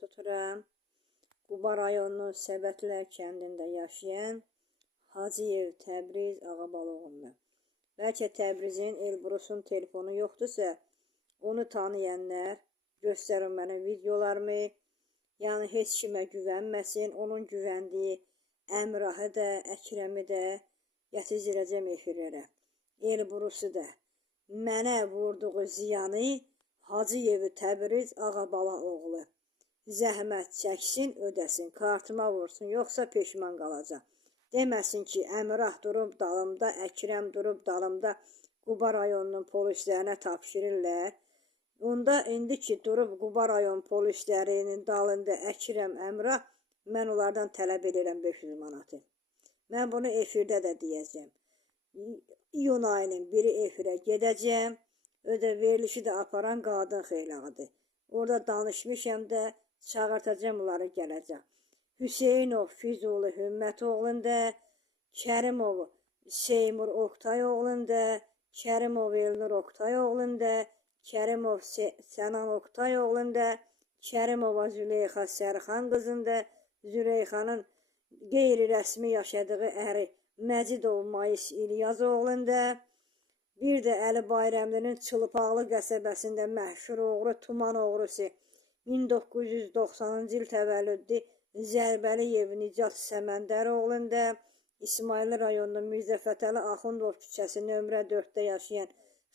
tuturam. Quba rayonunun Səbətlər kəndində yaşayan Hacıyev Təbriz Ağabaloğlu'ndan. Bəlkə Təbrizin Elbrus'un telefonu yoxdursa, onu tanıyanlar göstərin mənə videolarımı. Yəni heç kimə güvənməsin, onun güvəndiyi Əmrahı da, Əkrəmi də yetişdirəcəm efirlərə. Elbrus'u da. Mənə vurduğu ziyanı Hacıyev Təbriz Ağabaloğlu zəhmət çəksin, ödəsin, kartıma vursun, yoxsa peşman qalacaq. Deməsin ki, Əmrah durub dalımda, Əkrəm durub dalımda, Quba rayonunun polislərinə tapşırırlar. Onda indi ki, durub Quba rayon polislərinin dalında Əkrəm, Əmrah, mən onlardan tələb edirəm 500 manatı. Mən bunu efirdə də deyəcəm. İyun ayının biri efirə gedəcəm, ödə verilişi də aparan qadın xeylağıdır. Orada danışmışam da, çağırtacam onları gələcək. Hüseynov Füzuli Hümmətoğlu'nda, Kərimov Seymur Oqtayoğlu'nda, Kərimov Elnur Oqtayoğlu'nda, Kərimov Sənan Oqtayoğlu'nda, Kərimova Züleyxa Sərxan qızında, Züleyxanın qeyri-rəsmi yaşadığı əri Məcidov Mayıs İlyazoğlu'nda, bir də Əli Bayramlının Çılpaqlı qəsəbəsində məşhur oğru Tuman oğrusu 1990-cı il təvəllüdlü Zərbəliyev Nicat Səməndəroğlu'nda, İsmayılı rayonunun Mirzə Fətəli Axundov küçəsi nömrə 4-də yaşayan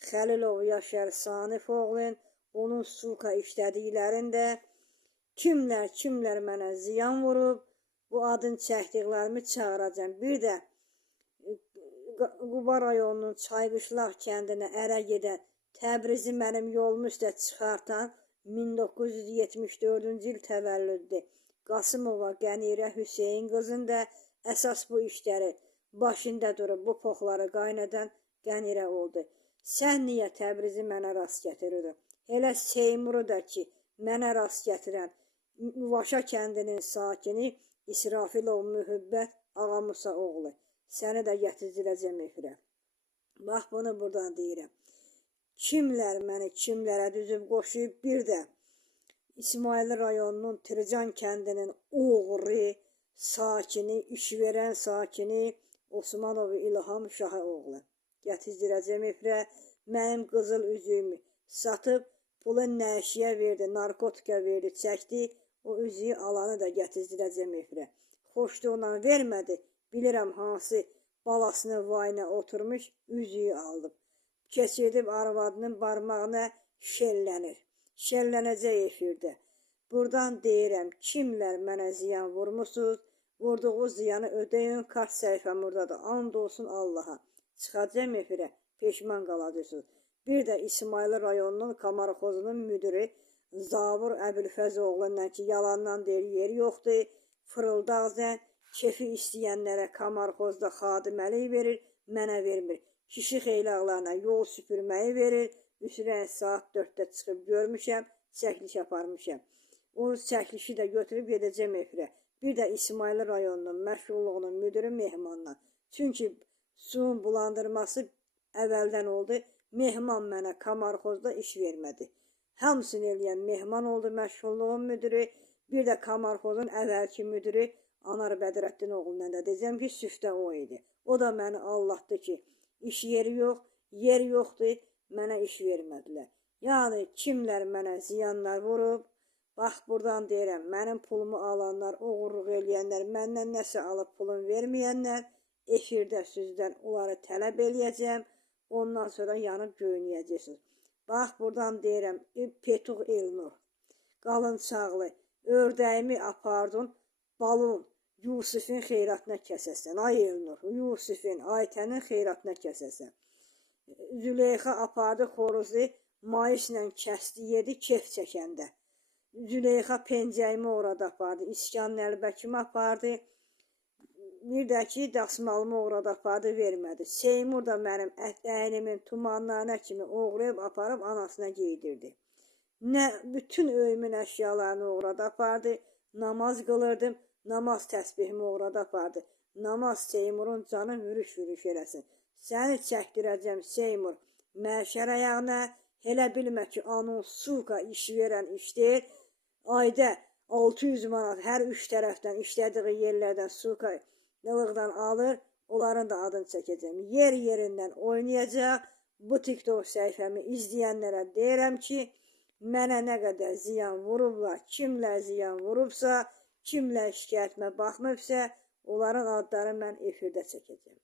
Xəlilov Yaşar Sanif oğlun, onun sulka işlədiklərində kimlər mənə ziyan vurub, bu adın çəkdiklərimi çağıracam. Bir də Quba rayonunun Çayqışlaq kəndinə ərə gedən, Təbrizi mənim yolum üstə çıxartan 1974-cü il təvəllüdlü Qasımova Qənirə Hüseyin qızında əsas bu işləri başında durub bu poxları qaynadan Qənirə oldu. Sən niyə Təbrizi mənə rast gətirirdin? Elə Seymuru da ki, mənə rast gətirən Vaşa kəndinin sakini İsrafilov Mühibbət Ağamusa oğlu. Səni də yetişdirəcəm efirə. Bax, bunu buradan deyirəm. Kimlər məni kimlərə düzüb qoşuyub, bir də İsmayılı rayonunun Tırcan kəndinin oğru, sakini, işverən sakini Osmanov İlham Şahı oğlu. Yetişdirəcəm efirə. Mənim qızıl üzüyümü satıb, pulu nəşiyə verdi, narkotika verdi, çəkdi. O üzüyü alanı da yetişdirəcəm efirə. Xoşluğuna vermədi. Bilirəm hansı balasının vayına oturmuş, üzüyü aldım. Keçirdib arvadının barmağına şellənir. Şəllənəcək efirdə. Buradan deyirəm, kimlər mənə ziyan vurmuşsunuz, vurduğu ziyanı ödeyin, kart səhifəm oradadır. And olsun Allaha. Çıxacam efirə, peşman qalacaqsınız. Bir də İsmayılı rayonunun Kamarxozunun müdürü Zavur Əbülfəzoğlu'ndan ki, yalandan deyir, yeri yoxdur, fırıldaq zən, kefi istəyənlərə Kamarxozda xadiməlik verir, mənə vermir. Kişi xeylaqlarına yol süpürməyi verir, üstünə saat 4-də çıxıb görmüşəm, çəkiliş aparmışam. O çəkilişi də götürüb gedəcəm efirə. Bir də İsmayılı rayonunun məşğulluğunun müdürü Mehmanla. Çünki suyun bulandırması əvvəldən oldu, Mehman mənə Kamarxozda iş vermədi. Hamısını eləyən Mehman oldu məşğulluğun müdürü, bir də Kamarxozun əvvəlki müdürü Anar Bədrəddin oğlundan da deyəcəm ki, süfdə o idi. O da məni Allah'tı ki, iş yeri yox, yer yoxdur, mənə iş vermədilər. Yəni, kimlər mənə ziyanlar vurub, bax, buradan deyirəm, mənim pulumu alanlar, oğurluq eləyənlər, məndən nəsə alıb pulun verməyənlər, efirdə sizdən onları tələb eləyəcəm, ondan sonra yanıb göynəyəcəksiniz. Bax, buradan deyirəm, Petuq Elnur, qalınçaqlı, ördəyimi apardın, balon, Yusifin xeyratına kəsəsən. Ay Elnur, Yusifin, Aytənin xeyratına kəsəsən. Züleyxa apardı xoruzu, mayısla kəsdi, yedi kef çəkəndə. Züleyxa pencəyimi orada apardı, İskan Nəlbəkimi apardı. Bir də ki, dasmalımı orada apardı, vermədi. Seymur da mənim əynimin tumanlarına kimi oğrayıb aparıb anasına giydirdi. Bütün öyümün əşyalarını orada apardı, namaz qılırdım. Namaz təsbihimi orada apardı. Namaz Seymurun canı vürüş eləsin. Səni çəkdirəcəm Seymur. Məşər ayağına elə bilmə ki, anun suqa iş verən iş deyil. Ayda 600 manat hər üç tərəfdən işlədiyi yerlərdən sukalıqdan alır, onların da adını çəkəcəm. Yerindən oynayacaq. Bu TikTok səhifəmi izləyənlərə deyirəm ki, mənə nə qədər ziyan vurublar, kimlər ziyan vurubsa, kimlər şikayətimə baxmayıbsa, onların adlarını mən efirdə çəkəcəm.